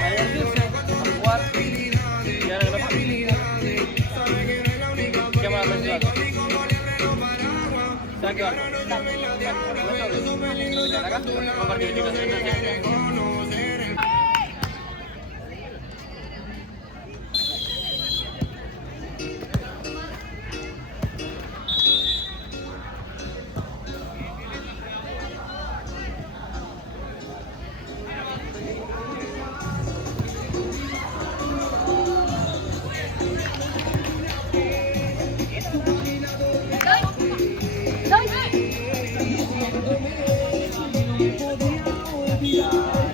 a divertirse, a jugar y a relajar. ¿Qué más mencionar? Saque barco. Acá, compartir chicos. Doy.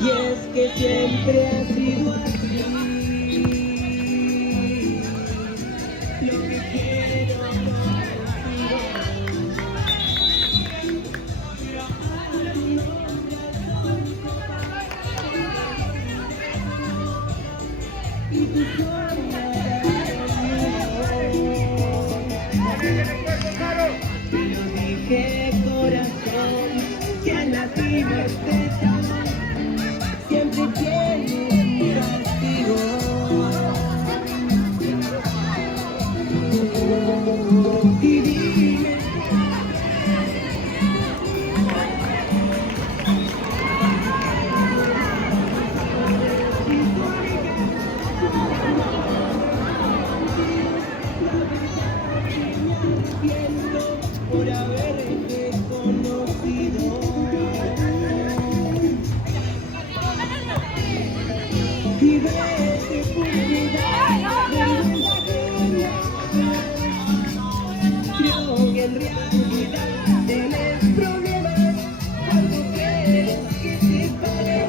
Y es que siempre ha sido así. Lo que quiero no consigo. Y tu forma pero dije corazón que al latido este amor siempre tiene un castigo. Y dime por haberte conocido. Y vete por cuidar de creo que en realidad tienes problemas cuando quieres que te pare.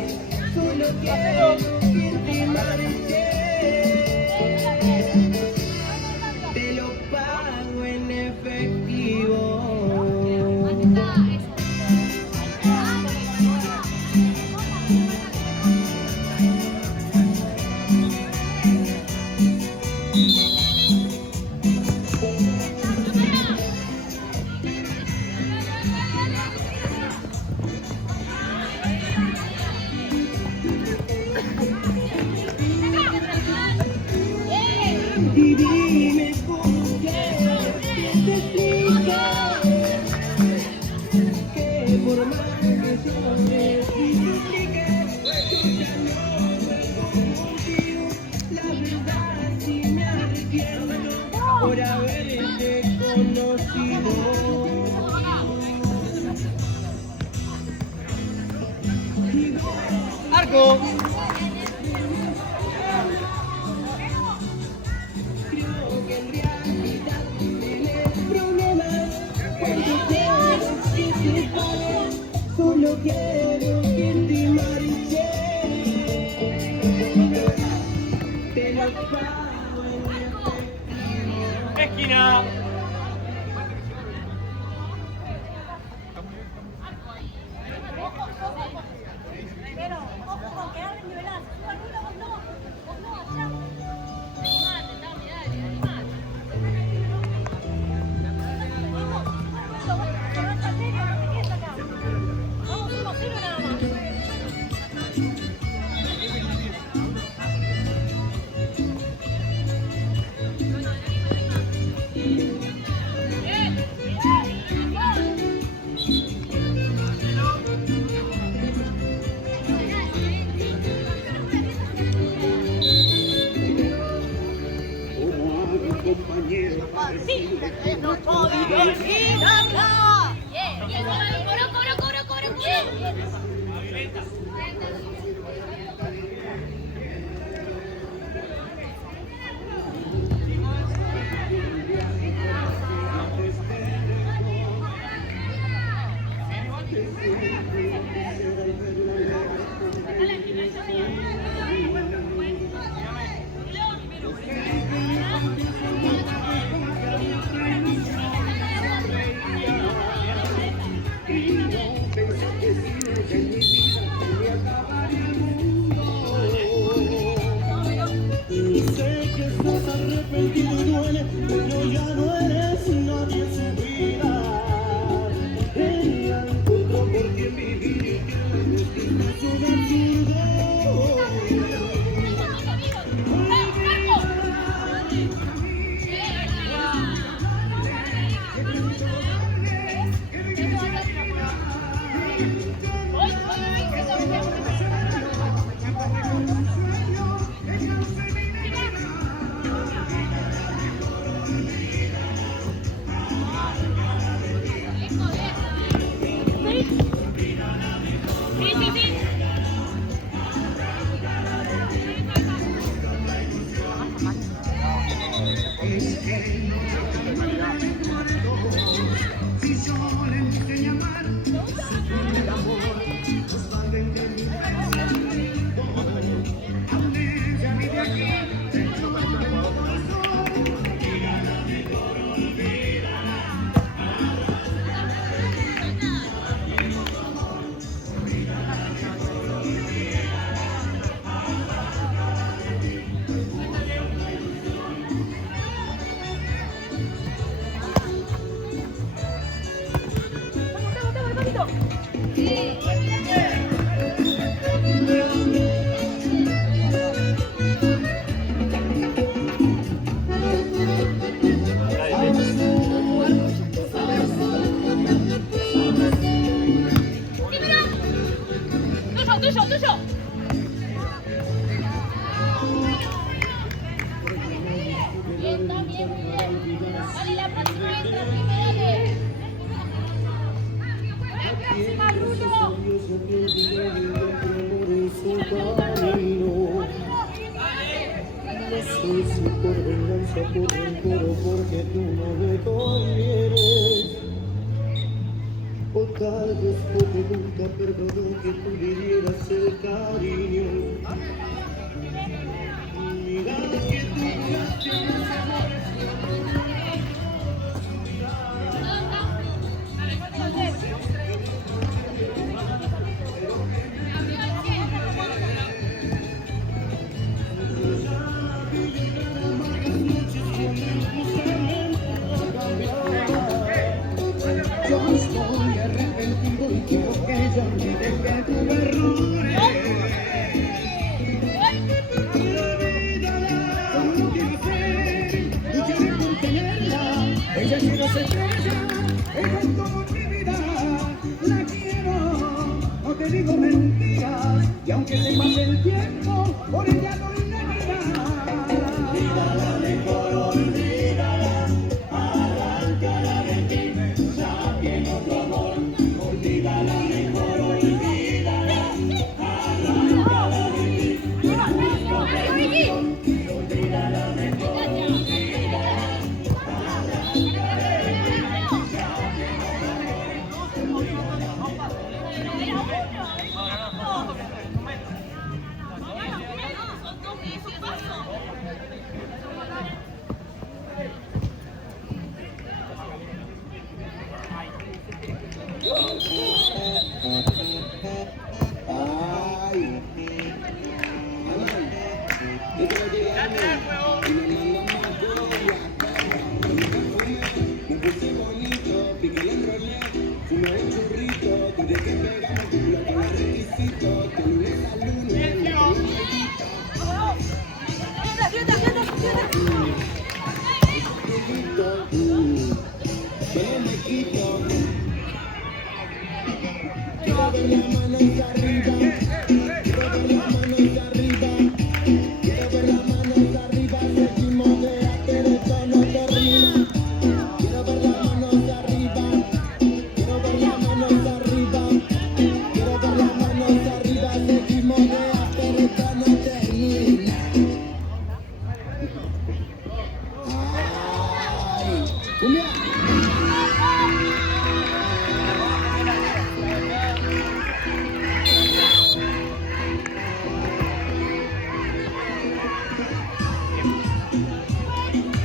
Solo quiero que te marches. Te lo pago en efectivo. Y dime por qué te explico que por más que yo me explique, yo ya no vuelvo contigo. La verdad sí me arrepiento por haberte conocido. ¡Arco! Creo que en realidad tienes problemas cuando quieres que te pare. Solo quiero que te marches. Te lo pago en efectivo. ¡Esquina! Pero, ojo, con que hablen niveladas. Suban uno, vos no, allá. Animate, Tami, dale, animate. Vamos, arranca serio, no te quedes acá. Vamos, 1-0 nada más. Pablito. tuyo. Bien, bien, bien. Vale, la próxima entra primero. ¡Próxima, Bruno! No sé si por venganza, por rencor o porque tú no me convienes, o tal vez porque nunca perdonó que tú vivieras el cariño. Mira que tú ya tienes amores. Yo estoy arrepentido y quiero que ya me deje tu errores. Olvídala, no quiero hacer, lucharé por tenerla. Ella sí no se estrella, ella es todo mi vida. La quiero, no te digo mentiras. Y aunque se pase el tiempo, por ella no hay nada. Olvídala, mejor olvídala. Arráncala de ti. Olvídala, mejor olvídala, arráncala de ti. Olvídala, mejor olvídala,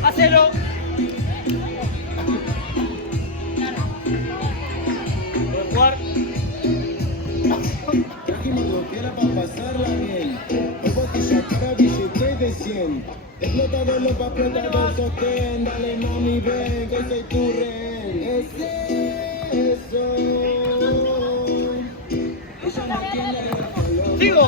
¡Hacelo! ¿Puedes jugar? trajimos lo que era para pasarla bien. Dos botellas para billetes de 100. Explotador pa' explotar el sostén. Dale mami ven, que soy tu rehén. Es eso. Ella no tiene el ¡Sigo!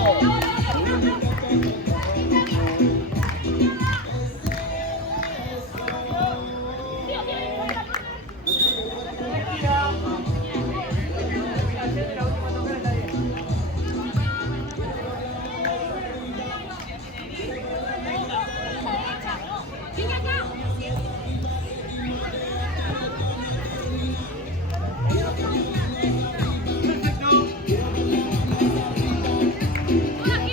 Aquí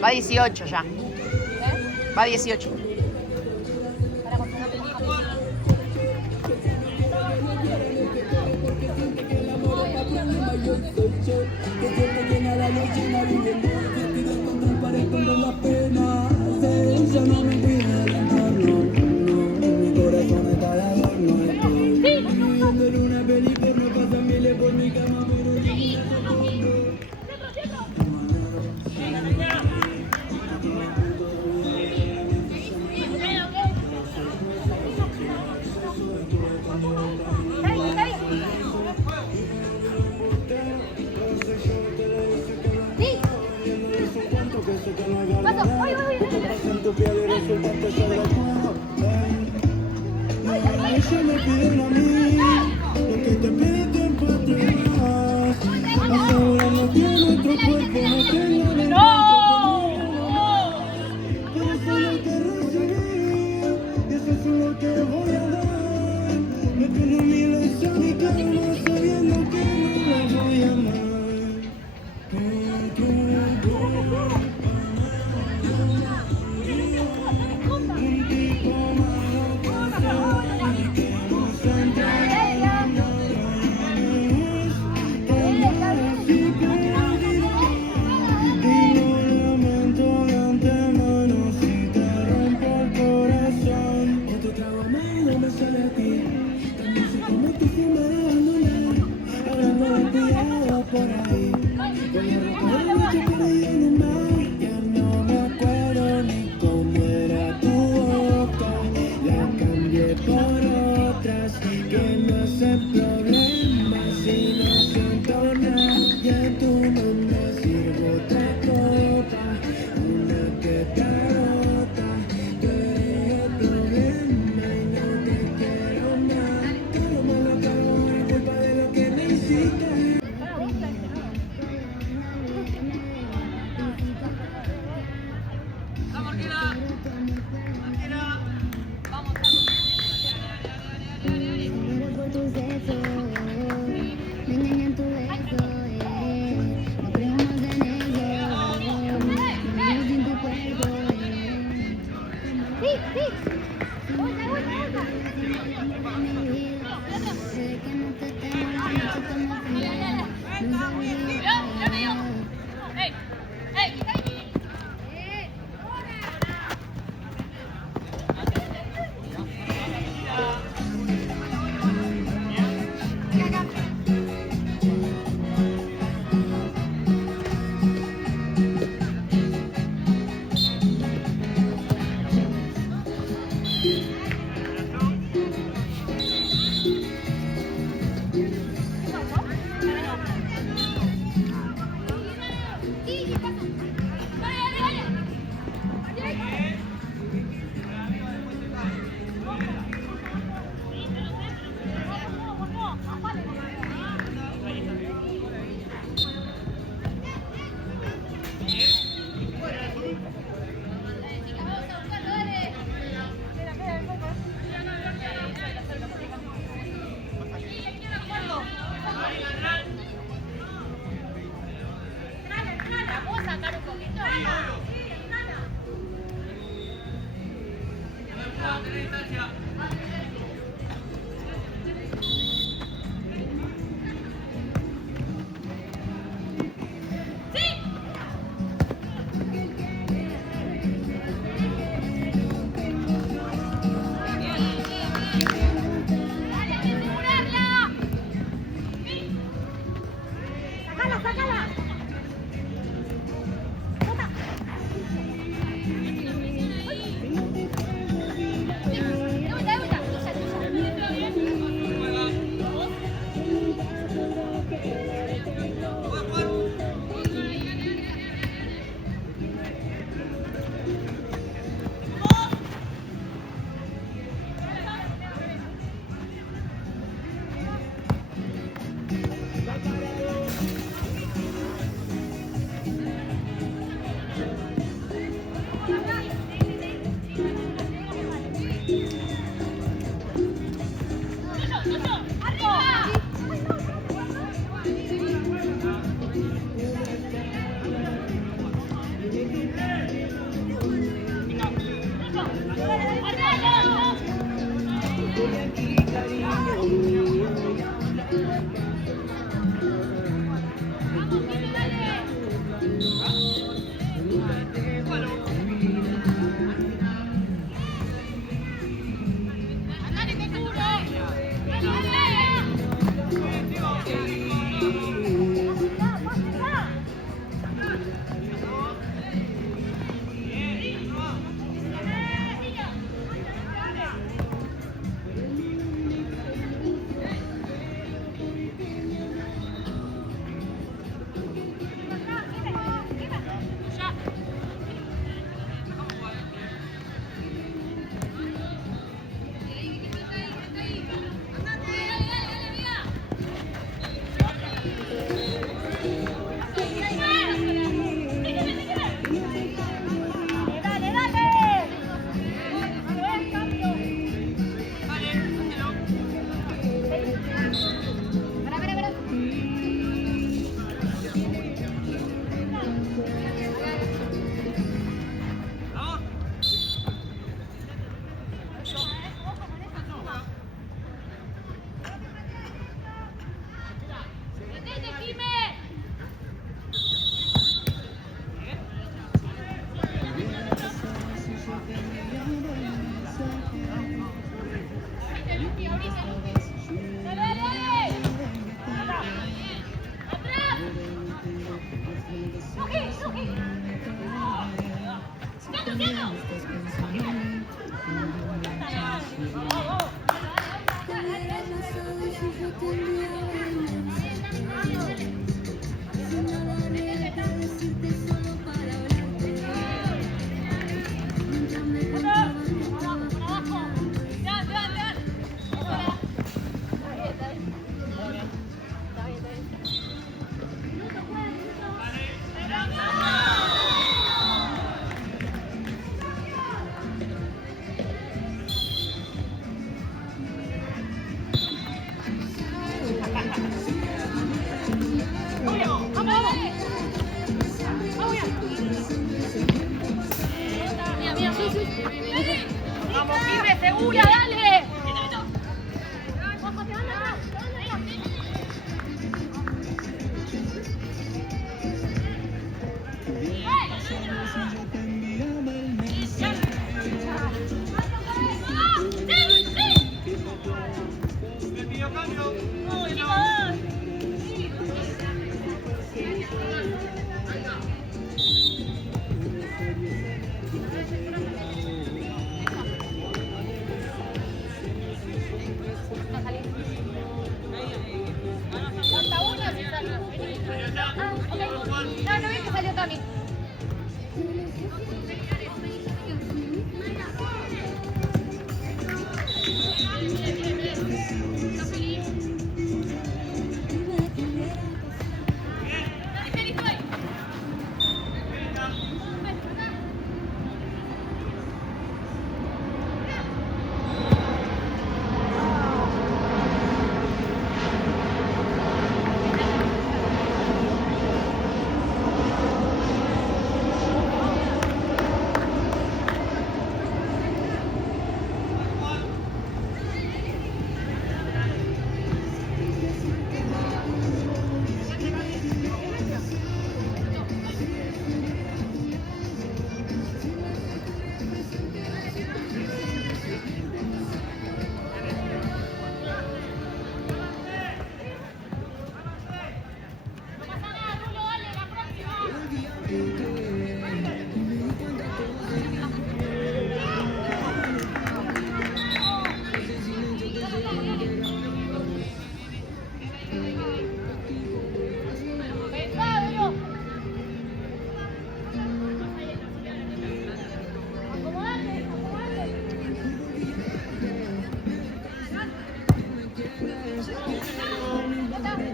Va 18 ya. Va 18. Paula, dale. Ojo, te van acá, te van acá. Hasta una si sale. Ah, ok. No, no vi que salió Cami.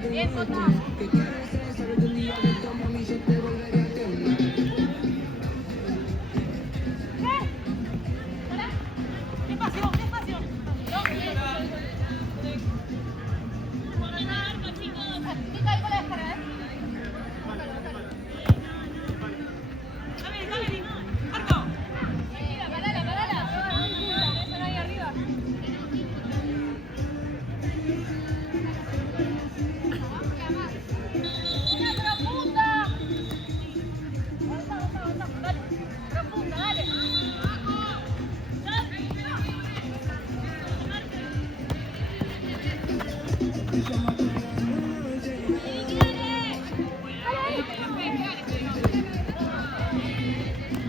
Bien, Jota. Despacio, despacio. Pica ahí con la descarga, ¿eh? Parala, parala. Eso no hay arriba. Profunda. Dale. Profunda, dale.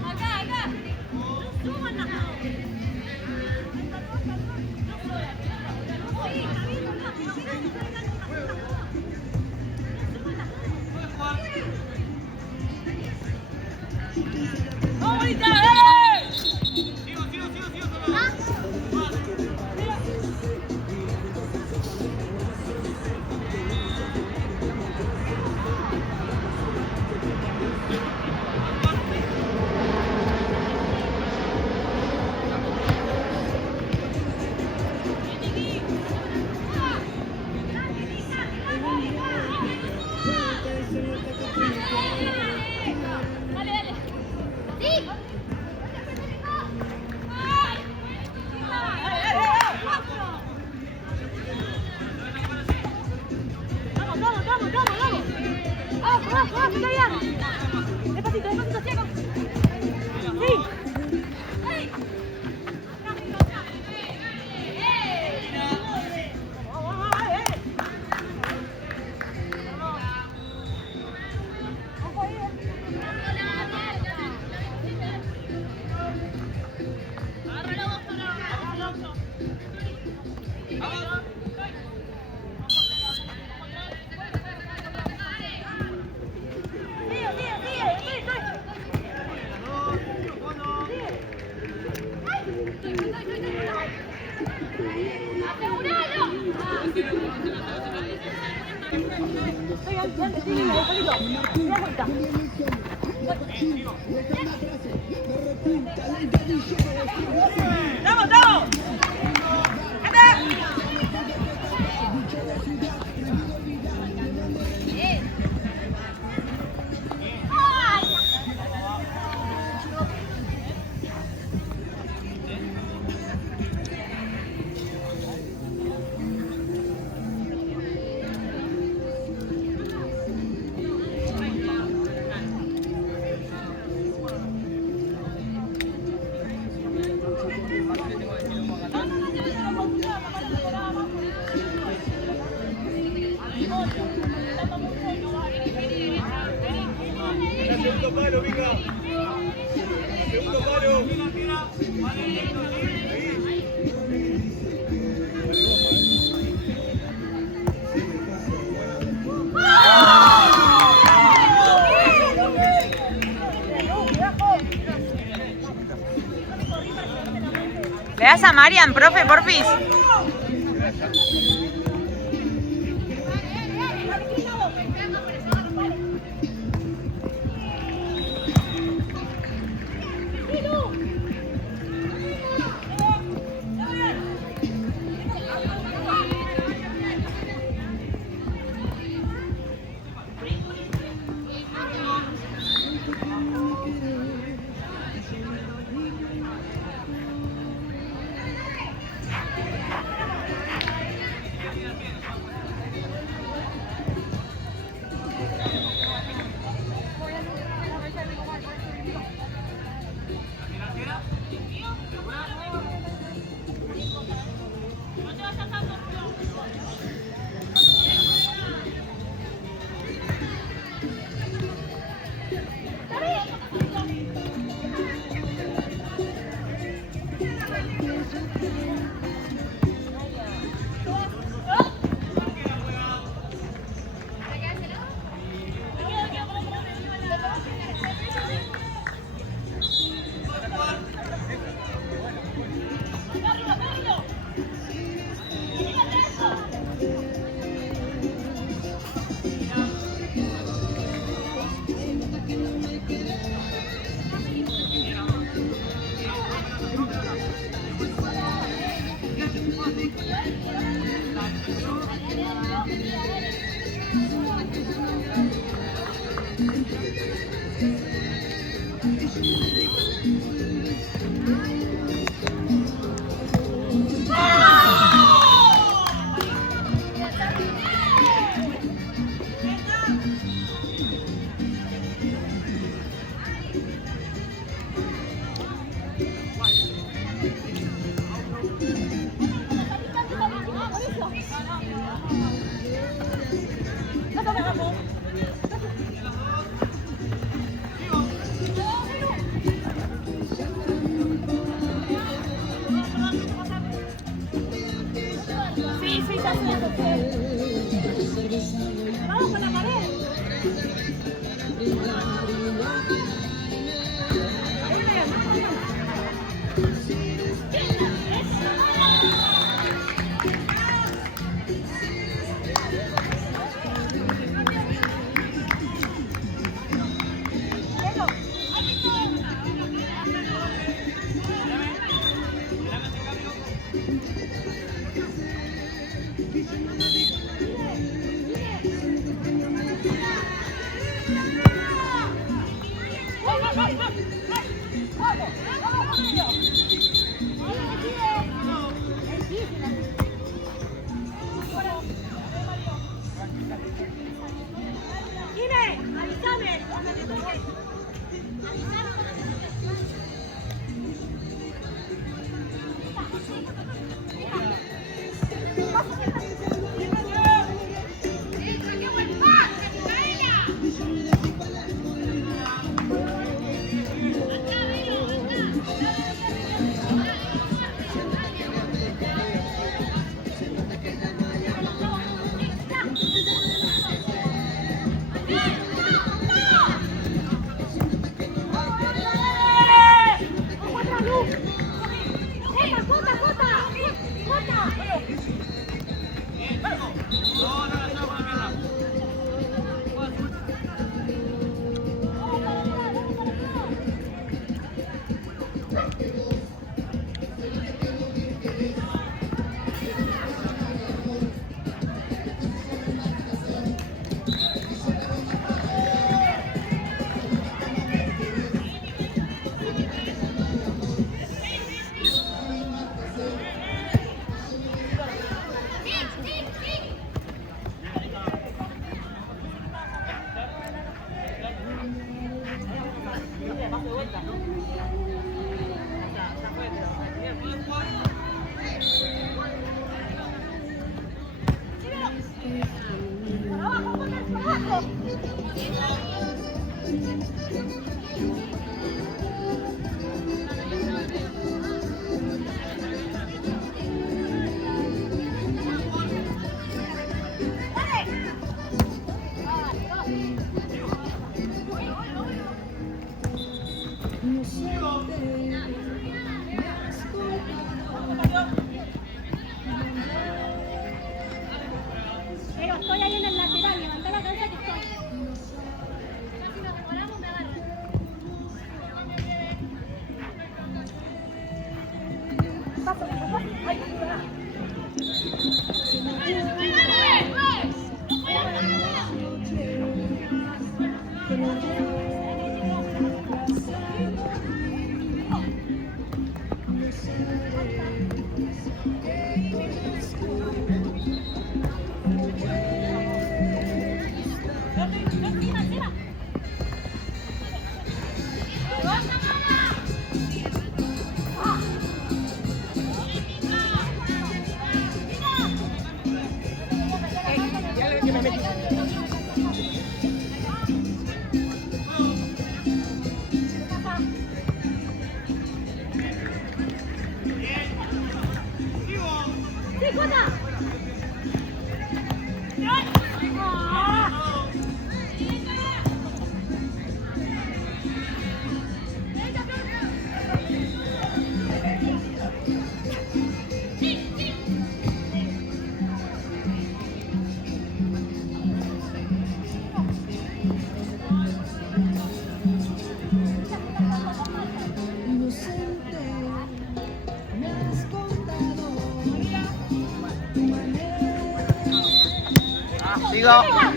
Acá, acá. Súbanla. ¡Vamos, bonita! ¡Eh! Dale, dale. ¡Sí! Vamos, vamos, vamos, vamos, vamos. Vamos, vamos, vamos, está bien. Despacito, despacito, ciego. Sí. ¡Vamos, vamos! Segundo palo, Mica. Segundo palo. ¿Le das a Marian, profe, porfis? Vamos con la pared. Para abajo, para abajo. Pero estoy ahí en el lateral, levanta la cabeza que estoy. Si nos demoramos, me agarran. Encima. ¡Sí, Jota! Inocente, me has contado tu manera. Sigo.